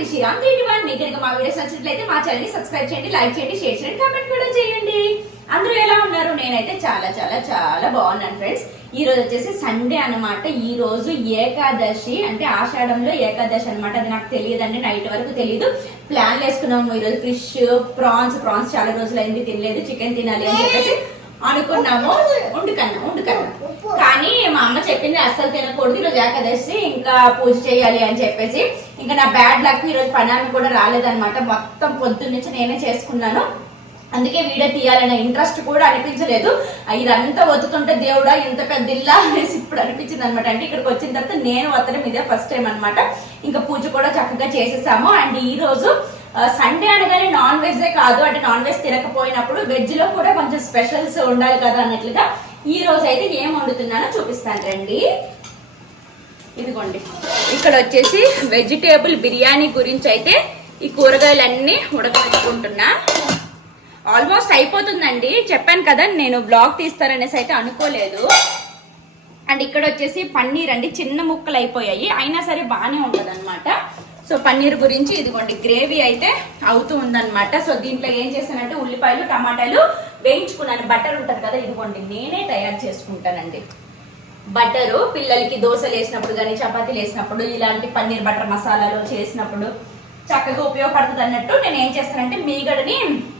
Rishiram three one మీకు కనుక మా వీడియోస్ నచ్చినట్లయితే మా ఛానల్ని సబ్స్క్రైబ్ చేయండి లైక్ చేయండి షేర్ చేయండి కామెంట్ కూడా చేయండి. అందరూ ఎలా ఉన్నారు? నేనైతే చాలా చాలా చాలా బాగున్నాను ఫ్రెండ్స్ ఈ రోజు వచ్చేసి సండే అన్నమాట. ఈ రోజు ఏకాదశి అంటే ఆషాఢంలో ఏకాదశి అన్నమాట. అది నాకు తెలియదండి నైట్ వరకు తెలియదు ప్లాన్ వేసుకున్నాము. ఈ రోజు ఫిష్ ప్రాన్స్ ప్రాన్స్ చాలా రోజులైంది తినలేదు చికెన్ తినాలి అని చెప్పేసి అనుకున్నాము. ఉండుకన్నా ఉండుకన్నా కానీ మా అమ్మ చెప్పింది అస్సలు తినకూడదు ఈరోజు ఏకాదశి ఇంకా పూజ చేయాలి అని చెప్పేసి. ఇంకా నా బ్యాడ్ లక్ ఈరోజు పనాన్ని కూడా రాలేదనమాట మొత్తం పొద్దున్న నుంచి నేనే చేసుకున్నాను. అందుకే వీడియో తీయాలనే ఇంట్రెస్ట్ కూడా అనిపించలేదు. ఇదంతా ఒత్తుతుంటే దేవుడా ఇంత పెద్ద ఇల్లా అనేసి ఇప్పుడు అనిపించింది అనమాట అంటే ఇక్కడికి వచ్చిన తర్వాత నేను వత్తడం ఇదే ఫస్ట్ టైం అనమాట ఇంకా పూజ కూడా చక్కగా చేసేసాము. అండ్ ఈ రోజు సండే అనగానే నాన్ వెజ్ కాదు అంటే నాన్ వెజ్ తినకపోయినప్పుడు వెజ్లో కూడా కొంచెం స్పెషల్స్ ఉండాలి కదా అన్నట్లుగా ఈ రోజు అయితే ఏం వండుతున్నానో చూపిస్తాను రండి. ఇదిగోండి. ఇక్కడ వచ్చేసి వెజిటేబుల్ బిర్యానీ గురించి అయితే ఈ కూరగాయలన్నీ ఉడకబెట్టుకుంటున్నా. ఆల్మోస్ట్ అయిపోతుందండి. చెప్పాను కదా నేను బ్లాగ్ తీస్తారనేసి అయితే అనుకోలేదు. అండ్ ఇక్కడ వచ్చేసి పన్నీర్ అండి చిన్న ముక్కలు అయిపోయాయి అయినా సరే బాగానే ఉంటుంది అనమాట సో పన్నీర్ గురించి ఇదిగోండి గ్రేవీ అయితే అవుతూ ఉందన్నమాట. సో దీంట్లో ఏం చేశానంటే ఉల్లిపాయలు టమాటాలు వేయించుకున్నాను. బటర్ ఉంటుంది కదా ఇదిగోండి నేనే తయారు చేసుకుంటానండి. బటరు పిల్లలకి దోశలు వేసినప్పుడు కానీ చపాతీలు వేసినప్పుడు ఇలాంటి పన్నీర్ బటర్ మసాలాలు చేసినప్పుడు చక్కగా ఉపయోగపడుతుంది అన్నట్టు నేను ఏం చేస్తానంటే మీగడని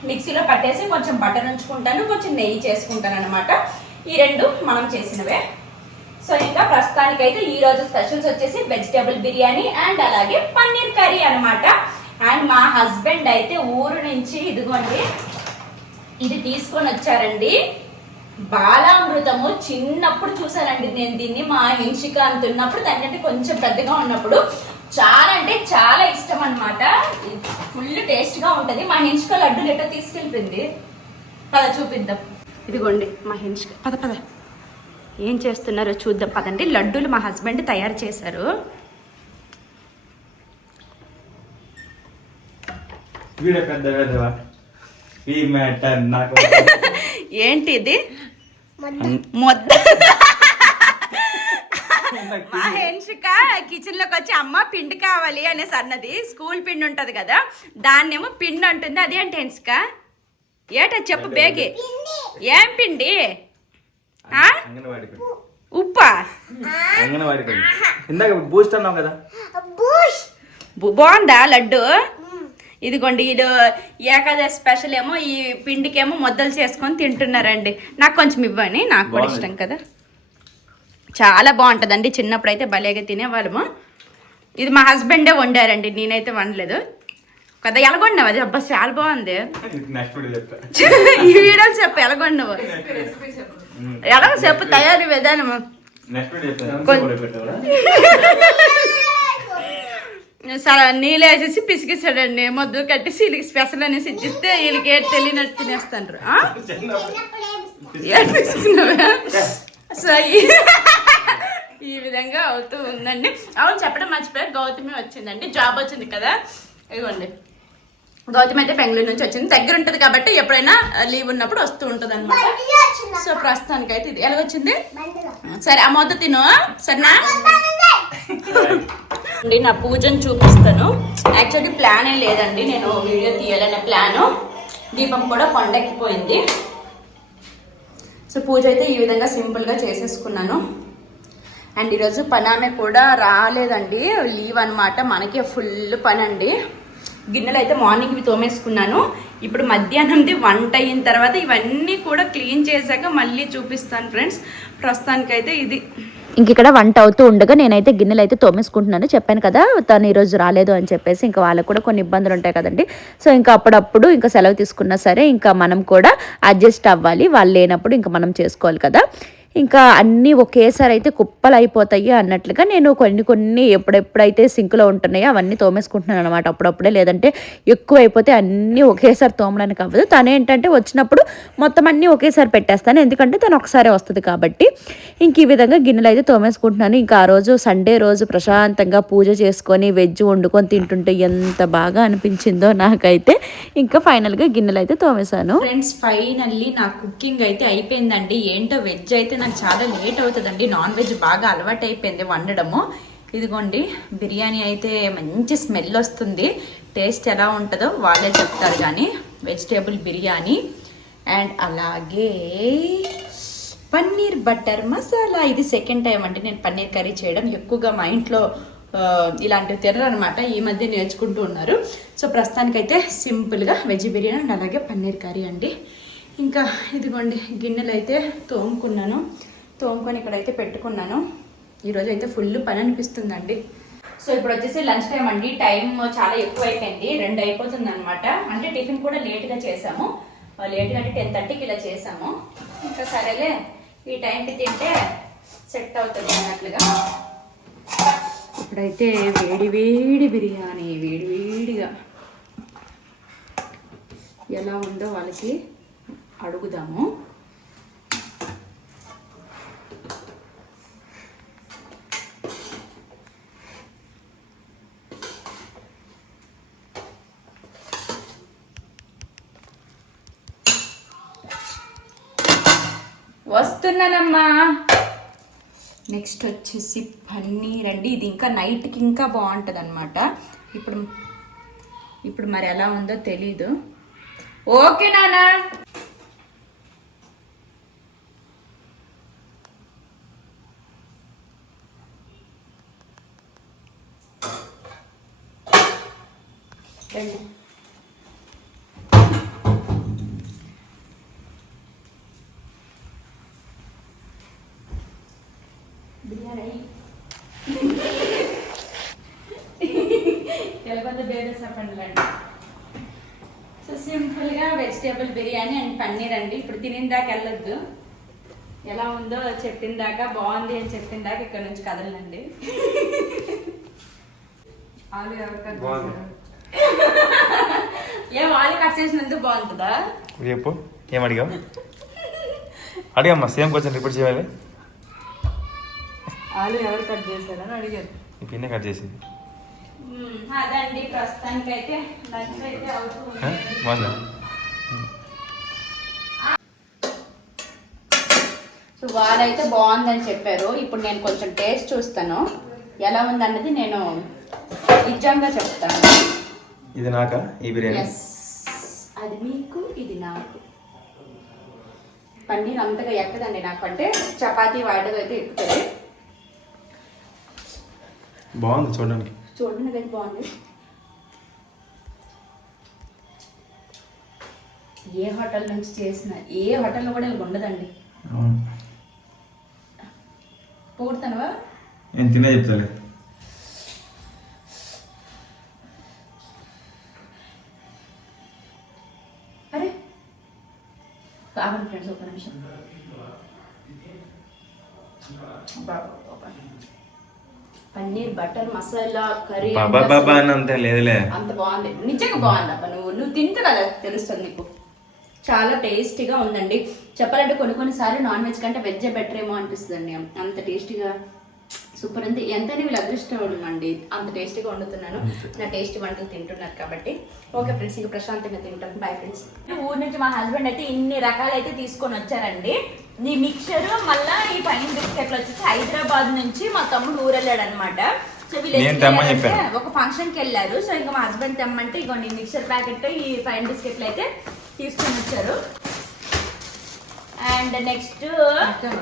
మిక్సీలో పట్టేసి కొంచెం బటర్ ఉంచుకుంటాను కొంచెం నెయ్యి చేసుకుంటాను అనమాట ఈ రెండు మనం చేసినవే. సో ఇంకా ప్రస్తుతానికైతే ఈ రోజు స్పెషల్స్ వచ్చేసి వెజిటేబుల్ బిర్యానీ అండ్ అలాగే పన్నీర్ కర్రీ అనమాట అండ్ మా హస్బెండ్ అయితే ఊరు నుంచి ఇదిగోండి ఇది తీసుకొని వచ్చారండి. బాలామృతము చిన్నప్పుడు చూసానండి నేను దీన్ని మా హింషిక అంటున్నప్పుడు దానికంటే కొంచెం పెద్దగా ఉన్నప్పుడు చాలా అంటే చాలా ఇష్టం అనమాట ఫుల్ టేస్ట్గా ఉంటది. మా హింసిక లడ్డు లెట్ట తీసుకెళ్ళిపోయింది. పద చూపిద్దాం. ఇదిగోండి మా హింసిక పద పద. ఏం చేస్తున్నారో చూద్దాం. పదండి లడ్డూలు మా హస్బెండ్ తయారు చేశారు. ఏంటి ఇది మొద్ద. మా హెన్షిక కిచెన్లోకి వచ్చి అమ్మ పిండి కావాలి అనేసి అన్నది. స్కూల్ పిండి ఉంటది కదా దాన్నేమో పిండి అంటుంది. అది అంటే హెన్షిక? ఏట చెప్పు బేగి. ఏం పిండి? ఉప్పా? అంగన్వాడి పిండి ఇందాక బూస్ట్ అన్నావు కదా. బు- బాగుందా లడ్డు? ఇదిగోండి ఇది ఏకాదశి స్పెషల్ ఏమో ఈ పిండికేమో ముద్దలు చేసుకొని తింటున్నారండి. నాకు కొంచెం ఇవ్వని నాకు కూడా. ఇష్టం కదా. చాలా బాగుంటుందండి చిన్నప్పుడు అయితే భలేగా తినేవాళ్ళము. ఇది మా హస్బెండే వండారండి నేనైతే వండలేదు. కదా ఎలాగొండావు అది? అబ్బా చాలా బాగుంది. ఈ వీడియో చెప్పు ఎలాగొండవు ఎలాగో చెప్పు తయారీ పెట్టావా? సరే నీళ్ళు వేసేసి పిసికిస్తాడండి మొద్దు కట్టేసి వీళ్ళకి స్పెషల్ అనేసి ఇచ్చిస్తే వీళ్ళకి తెలియనట్టు తినేస్తాండ్రు? ఏడు? సో ఈ- ఈ విధంగా అవుతూ ఉందండి. అవును చెప్పడం మర్చిపోయారు. గౌతమి వచ్చిందండి. జాబ్ వచ్చింది కదా. ఇదిగోండి. గౌతమి అయితే బెంగళూరు నుంచి వచ్చింది. దగ్గర ఉంటుంది కాబట్టి ఎప్పుడైనా లీవ్ ఉన్నప్పుడు వస్తూ ఉంటుంది అనమాట సో ప్రస్తుతానికి అయితే ఇది. ఎలా వచ్చింది సరే ఆ మొద్దు తిను సరేనా? అండి నా పూజను చూపిస్తాను. యాక్చువల్లీ ప్లాన్ ఏం లేదండి నేను వీడియో తీయాలనే ప్లాను. దీపం కూడా కొండెక్కిపోయింది. సో పూజ అయితే ఈ విధంగా సింపుల్గా చేసేసుకున్నాను. అండ్ ఈరోజు పని ఆమె కూడా రాలేదండి. లీవ్ అనమాట మనకే ఫుల్ పని అండి గిన్నెలు అయితే మార్నింగ్ ఇవి తోమేసుకున్నాను. ఇప్పుడు మధ్యాహ్నంది వంట అయిన తర్వాత ఇవన్నీ కూడా క్లీన్ చేశాక మళ్ళీ చూపిస్తాను ఫ్రెండ్స్. ప్రస్తుతానికైతే ఇది. ఇంక ఇక్కడ వంట అవుతూ ఉండగా నేనైతే గిన్నెలు అయితే తోమేసుకుంటున్నాను. చెప్పాను కదా తను ఈరోజు రాలేదు అని చెప్పేసి ఇంకా వాళ్ళకు కూడా కొన్ని ఇబ్బందులు ఉంటాయి కదండి. సో ఇంకా అప్పుడప్పుడు ఇంకా సెలవు తీసుకున్నా సరే ఇంకా మనం కూడా అడ్జస్ట్ అవ్వాలి. వాళ్ళు లేనప్పుడు ఇంకా మనం చేసుకోవాలి కదా. ఇంకా అన్నీ ఒకేసారి అయితే కుప్పలు అయిపోతాయి అన్నట్లుగా నేను కొన్ని కొన్ని ఎప్పుడెప్పుడైతే సింక్లో ఉంటున్నాయో అవన్నీ తోమేసుకుంటున్నాను అనమాట అప్పుడప్పుడే లేదంటే ఎక్కువ అయిపోతే అన్నీ ఒకేసారి తోమడానికి అవ్వదు. తను ఏంటంటే వచ్చినప్పుడు మొత్తం అన్నీ ఒకేసారి పెట్టేస్తాను. ఎందుకంటే తను ఒకసారి వస్తుంది కాబట్టి ఇంక ఈ విధంగా గిన్నెలు అయితే తోమేసుకుంటున్నాను. ఇంకా ఆ రోజు సండే రోజు ప్రశాంతంగా పూజ చేసుకొని వెజ్ వండుకొని తింటుంటే ఎంత బాగా అనిపించిందో నాకైతే ఇంకా ఫైనల్గా గిన్నెలు అయితే తోమేశాను. ఫ్రెండ్స్ ఫైనల్లీ నా కుకింగ్ అయితే అయిపోయిందండి. ఏంటో వెజ్ అయితే నాకు చాలా లేట్ అవుతుందండి. నాన్ వెజ్ బాగా అలవాటు అయిపోయింది వండడము. ఇదిగోండి బిర్యానీ అయితే మంచి స్మెల్ వస్తుంది. టేస్ట్ ఎలా ఉంటుందో వాళ్ళే చెప్తారు కానీ వెజిటేబుల్ బిర్యానీ అండ్ అలాగే పన్నీర్ బటర్ మసాలా. ఇది సెకండ్ టైం అండి నేను పన్నీర్ కర్రీ చేయడం. ఎక్కువగా మా ఇంట్లో ఇలాంటివి తినరు అనమాట ఈ మధ్య నేర్చుకుంటూ ఉన్నారు. సో ప్రస్తుతానికైతే సింపుల్గా వెజ్ బిర్యానీ అండ్ అలాగే పన్నీర్ కర్రీ అండి. ఇంకా ఇదిగోండి గిన్నెలు అయితే తోముకున్నాను. తోముకొని ఇక్కడైతే పెట్టుకున్నాను. ఈరోజు అయితే ఫుల్ పని అనిపిస్తుందండి సో ఇప్పుడు వచ్చేసి లంచ్ టైం అండి. టైం చాలా ఎక్కువ అయిపోయింది రెండు అయిపోతుంది అనమాట అంటే టిఫిన్ కూడా లేట్గా చేసాము. లేట్గా అంటే టెన్ థర్టీకి ఇలా చేసాము. ఇంకా సరేలే ఈ టైంకి తింటే సెట్ అవుతుంది అన్నట్లుగా. ఇప్పుడైతే వేడి వేడి బిర్యానీ వేడి వేడిగా. ఎలా ఉందో వాళ్ళకి అడుగుదాము. వస్తున్నానమ్మా. నెక్స్ట్ వచ్చేసి పన్నీర్ అండి. ఇది ఇంకా నైట్కి ఇంకా బాగుంటుంది అనమాట ఇప్పుడు ఇప్పుడు మరి ఎలా ఉందో తెలీదు. ఓకే నానా రండి. బిర్యానీ. తెలకొంద బేబీస్ పండుగండి సో సింపుల్గా వెజిటేబుల్ బిర్యానీ అండ్ పన్నీర్ అండి. ఇప్పుడు తినిన దాకా వెళ్ళొద్దు. ఎలా ఉందో చెప్పిన దాకా బాగుంది అని చెప్పిన దాకా ఇక్కడ నుంచి కదలండి. ఆలు ఎవరు? ఏం ఆలు కట్ చేసినందుకు బాగుంటుందా? చెప్పు ఏం అడిగావు? అడిగమ్మా సేమ్ క్వశ్చన్ రిపీట్ చేయాలి. ఆలు ఎవరు కట్ చేశారని అడిగారు. ఈ పిన్నే కట్ చేసింది. అదండి ప్రస్తుతానికి అయితే లంచ్? ఉంది సో వాళ్ళైతే బాగుందని చెప్పారు. ఇప్పుడు నేను కొంచెం టేస్ట్ చూస్తాను. ఎలా ఉందన్నది నేను నిజంగా చెప్తాను. ఇది నాకా? ఈ బిర్యానీ? అది మీకు ఇది నాకు. పన్నీర్ అంతగా ఎక్కదండి నాకు. అంటే చపాతీ వాడగా అయితే ఎక్కుతుంది. బాగుంది చూడడానికి. చూడండి అయితే బాగుంది. ఏ హోటల్ నుంచి చేసిన ఏ హోటల్లో కూడా ఇలా ఉండదండి. పొగుడుతానవా? నేను తినే చెప్తాలే. పన్నీర్ బటర్ మసాలా కర్రీ బాబా బాబా అని అంతే లేదులే. అంత బాగుంది. నిజంగా బాగుంది అబ్బా నువ్వు. నువ్వు తింటే కదా తెలుస్తుంది నీకు. చాలా టేస్టీగా ఉందండి. చెప్పాలంటే కొన్ని కొన్నిసార్లు నాన్ వెజ్ కంటే వెజ్ బెటర్ ఏమో అనిపిస్తుంది అంత టేస్టీగా సూపర్ ఉంది. ఎంతైనా వీళ్ళు అదృష్టం అండి అంత టేస్టీగా వండుతున్నాను. నా టేస్టీ వంటలు తింటున్నారు కాబట్టి. ఓకే ఫ్రెండ్స్ ఇక ప్రశాంతంగా తింటాను బాయ్ ఫ్రెండ్స్ ఊరు నుంచి మా హస్బెండ్ అయితే ఇన్ని రకాలైతే తీసుకొని వచ్చారండి. ఈ మిక్చర్ మళ్ళా ఈ పైన బిస్కెట్లు వచ్చేసి హైదరాబాద్ నుంచి మా తమ్ముడు ఊరు వెళ్ళాడు అనమాట సో వీళ్ళు నేను ఎందుకు తెమ్మని వెళ్ళారంటే, చెప్పాను. ఒక ఫంక్షన్కి వెళ్ళారు. సో ఇంకా మా హస్బెండ్ తెమ్మంటే ఇగోండి మిక్సర్ ప్యాకెట్ ఈ ఫైన్ బిస్కెట్లు అయితే తీసుకొని వచ్చారు. అండ్ నెక్స్ట్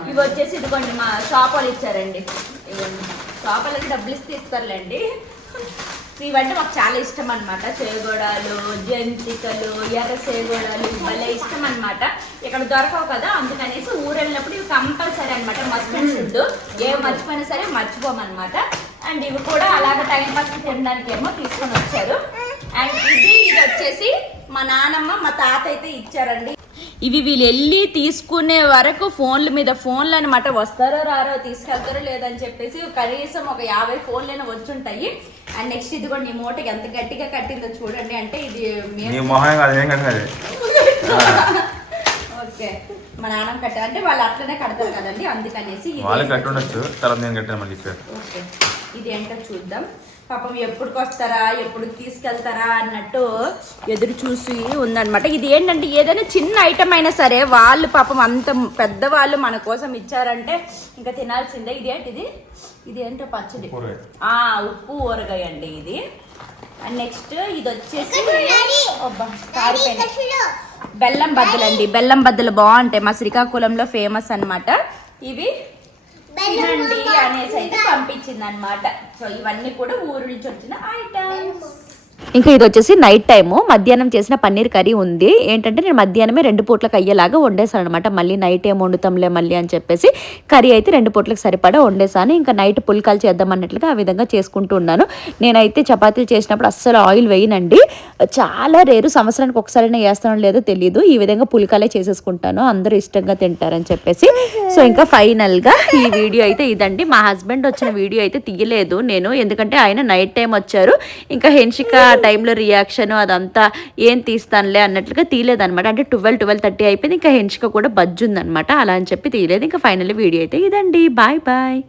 ఇవి వచ్చేసి ఇదిగోండి మా షాప్ వాళ్ళు ఇచ్చారండి. ఇవ్వండి షాప్ వాళ్ళకి డబ్బులు ఇస్తే ఇస్తారులేండి. ఇవంటే మాకు చాలా ఇష్టం అనమాట చేగోడాలు జంతికలు ఎర్ర చేగోడాలు భలే ఇష్టం అనమాట ఇక్కడ దొరకవు కదా అందుకనేసి ఊరు వెళ్ళినప్పుడు ఇవి కంపల్సరీ అనమాట అండ్ షుడ్ ఏ మర్చిపోయినా సరే మర్చిపోమన్నమాట. అండ్ ఇవి కూడా అలాగ టైం పాస్ తినడానికి ఏమో తీసుకొని వచ్చారు. అండ్ ఇది ఇది వచ్చేసి మా నానమ్మ మా తాత అయితే ఇచ్చారండి. ఇవి వీళ్ళు వెళ్ళి తీసుకునే వరకు ఫోన్ల మీద ఫోన్లు అనమాట వస్తారో రారో తీసుకెళ్తారో లేదని చెప్పేసి కనీసం ఒక యాభై ఫోన్లైనా వచ్చుంటాయి. అండ్ నెక్స్ట్ ఇది కూడా నీ మూటకి ఎంత గట్టిగా కట్టిందో చూడండి. అంటే ఇది ఓకే. మా నాన్న కట్టారు అంటే వాళ్ళు అట్లనే కడతారు కదండి అందుకనేసి ఇది వాళ్ళకి కట్టి ఉండొచ్చు తర్వాత నేను కట్టాను మళ్ళీ ఓకే. ఇది ఏంటో చూద్దాం. పాపం ఎప్పుడుకి వస్తారా ఎప్పుడు తీసుకెళ్తారా అన్నట్టు ఎదురు చూసి ఉందన్నమాట. ఇది ఏంటంటే ఏదైనా చిన్న ఐటమ్ అయినా సరే వాళ్ళు పాపం అంత పెద్దవాళ్ళు మన కోసం ఇచ్చారంటే ఇంకా తినాల్సిందే. ఇది ఏంటిది ఇది? ఏంటో పచ్చడి. ఉప్పు ఊరగాయ అండి ఇది. అండ్ నెక్స్ట్ ఇది వచ్చేసి. బెల్లం బద్దలు అండి బెల్లం బద్దలు బాగుంటాయి. మా శ్రీకాకుళంలో ఫేమస్ అన్నమాట. ఇవి తినండి అనేసి అయితే పంపించింది అనమాట సో ఇవన్నీ కూడా ఊరు నుంచి వచ్చిన ఐటమ్స్ ఇంకా ఇది వచ్చేసి నైట్ టైము మధ్యాహ్నం చేసిన పన్నీర్ కర్రీ ఉంది. ఏంటంటే నేను మధ్యాహ్నమే రెండు పూట్లకు అయ్యేలాగా వండేసాను అనమాట మళ్ళీ నైట్ ఏం వండుతాంలే మళ్ళీ అని చెప్పేసి కర్రీ అయితే రెండు పూట్లకు సరిపడా వండేసాను ఇంకా నైట్ పుల్కాలు చేద్దాం అన్నట్లుగా ఆ విధంగా చేసుకుంటూ ఉన్నాను. నేనైతే చపాతీలు చేసినప్పుడు అస్సలు ఆయిల్ వేయనండి. చాలా రేరు. సంవత్సరానికి ఒకసారైనా వేస్తానో లేదో తెలియదు ఈ విధంగా పుల్కాలే చేసేసుకుంటాను. అందరూ ఇష్టంగా తింటారని చెప్పేసి. సో ఇంకా ఫైనల్గా ఈ వీడియో అయితే ఇదండి. మా హస్బెండ్ వచ్చిన వీడియో అయితే తీయలేదు నేను. ఎందుకంటే ఆయన నైట్ టైం వచ్చారు. ఇంకా హెన్షిక టైంలో రియాక్షన్ అదంతా ఏం తీస్తానులే అన్నట్లుగా తీయలేదనమాట అంటే ట్వెల్వ్ ట్వెల్వ్ థర్టీ అయిపోయింది ఇంకా హెన్షిక కూడా బజ్జుందనమాట అలా అని చెప్పి తీయలేదు ఇంకా ఫైనల్ వీడియో అయితే ఇదండి. Bye bye.